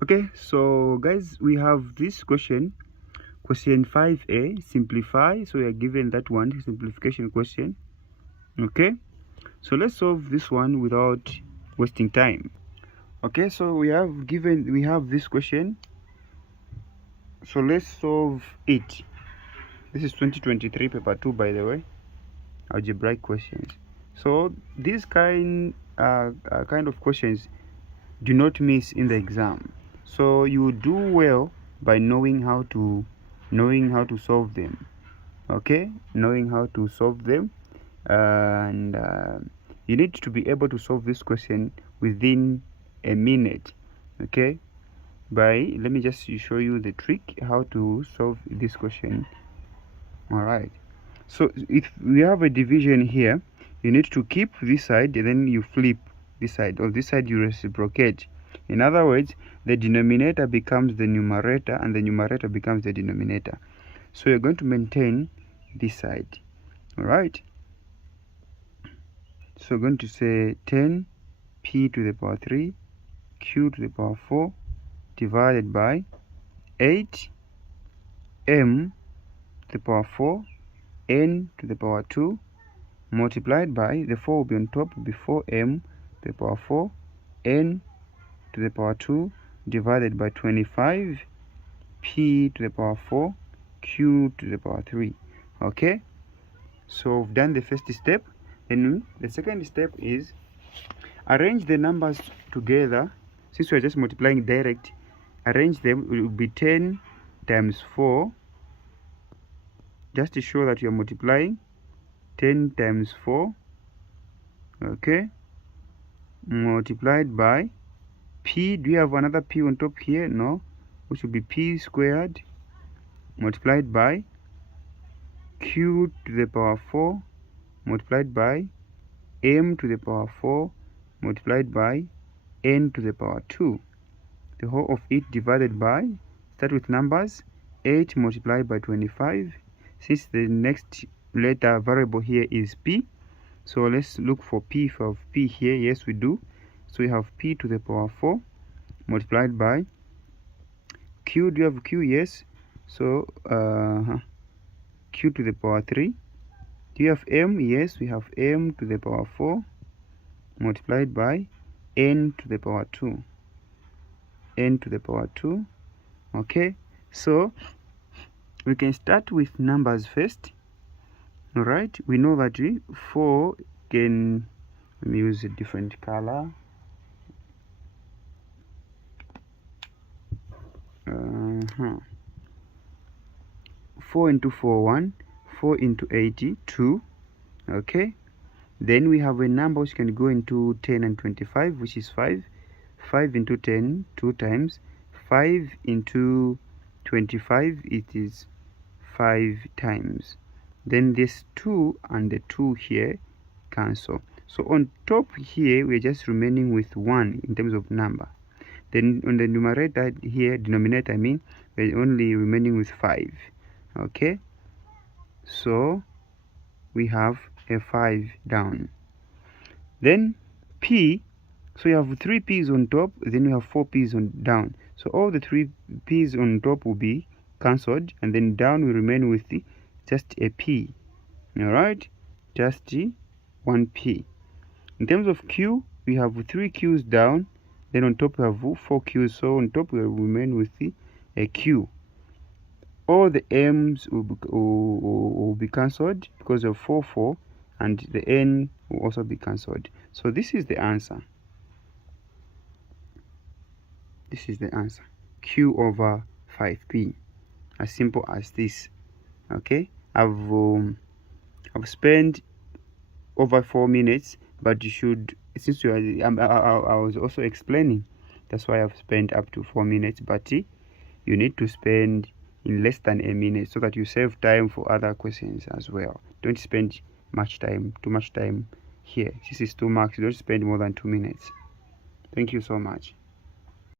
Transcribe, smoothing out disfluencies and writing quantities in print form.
Okay, so guys, we have this question 5a, simplify. So we are given that one, simplification question. Okay, so let's solve this one without wasting time. Okay, so we have this question, so let's solve it. This is 2023 paper 2, by the way, algebraic questions. So these kind of questions do not miss in the exam, so you do well by knowing how to solve them. Okay, knowing how to solve them, and you need to be able to solve this question within a minute. Okay, let me just show you the trick how to solve this question. All right, so if we have a division here, you need to keep this side and then you flip this side, or this side you reciprocate. In other words, the denominator becomes the numerator and the numerator becomes the denominator. So you're going to maintain this side. All right, so we're going to say 10 p to the power 3 q to the power 4 divided by 8 m to the power 4 n to the power 2 multiplied by, the 4 will be on top, will be 4m to the power 4 n to the power 2 divided by 25 p to the power 4 q to the power 3. Okay, so we've done the first step. Then the second step is arrange the numbers together. Since we're just multiplying direct, arrange them. It will be 10 times 4, just to show that you're multiplying. 10 times 4, okay, multiplied by p. Do you have another p on top here? No, which will be p squared multiplied by q to the power 4 multiplied by m to the power 4 multiplied by n to the power 2. The whole of it divided by, start with numbers, 8 multiplied by 25. Since the next letter variable here is p, so let's look for p. If we have p here, yes we do. So we have p to the power 4 multiplied by q. Do you have q? Yes. So q to the power 3. Do you have m? Yes, we have m to the power 4 multiplied by n to the power 2. N to the power 2. Okay, so we can start with numbers first. All right, we know that 4 can, let me use a different color. 4 into 4, 1. 4 into 80, 2. Okay, then we have a number which can go into 10 and 25, which is 5. 5 into 10, 2 times. 5 into 25, it is 5 times. Then this 2 and the 2 here cancel. So on top here, we're just remaining with 1 in terms of number. Then on the numerator here, denominator I mean, we're only remaining with 5. Okay, so we have a 5 down. Then p, so you have 3 p's on top, then you have 4 p's on down. So all the 3 p's on top will be cancelled, and then down will remain with just a p. All right, just 1 p. In terms of q, we have 3 q's down, then on top we have 4 q's, so on top we will remain with a q. All the m's will be cancelled because of 4 4, and the n will also be cancelled. So this is the answer. This is the answer, q over 5p. As simple as this. Okay, I've spent over 4 minutes, but you should, since you are, I was also explaining, that's why I've spent up to 4 minutes, but you need to spend in less than a minute so that you save time for other questions as well. Don't spend too much time here. This is 2 marks. Don't spend more than 2 minutes. Thank you so much.